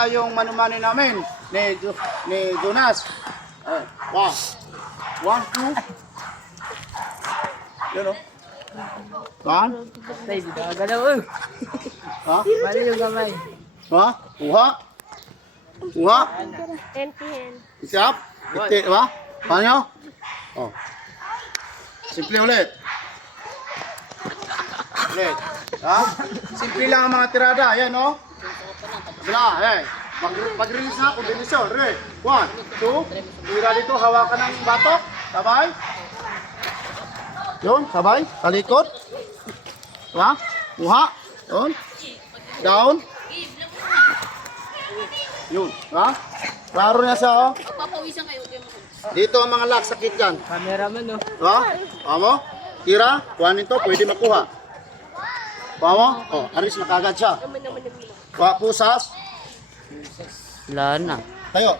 makita yung manumani namin ni Jonas. Wow. 1, 2. Yun o. Saan? Tay, di ba galaw? Ha? Bali yung gamay. Ha? Kuha? Kuha? Ten. Siap? Itik ba? Paano? Oh. Simple ulit. Ulit. Ha? Simple lang ang mga tirada. Ayan o. Sila, eh. Pag-release na, kombinasyon. Ready? 1, 2. Tira dito, hawakan ng batok. Sabay. Yun, sabay. Talikod. Ha? Kuha. Yun. Down. Yun. Ha? Klaro na siya, oh. Papawisan kayo. Dito ang mga lock, sakit yan. Cameraman, no? Ha? Amo? Tira, kuhanin to, pwede makuha. Kuha mo? Oh, aris na kagad siya. Kuha pusas. Wala na. Tayo.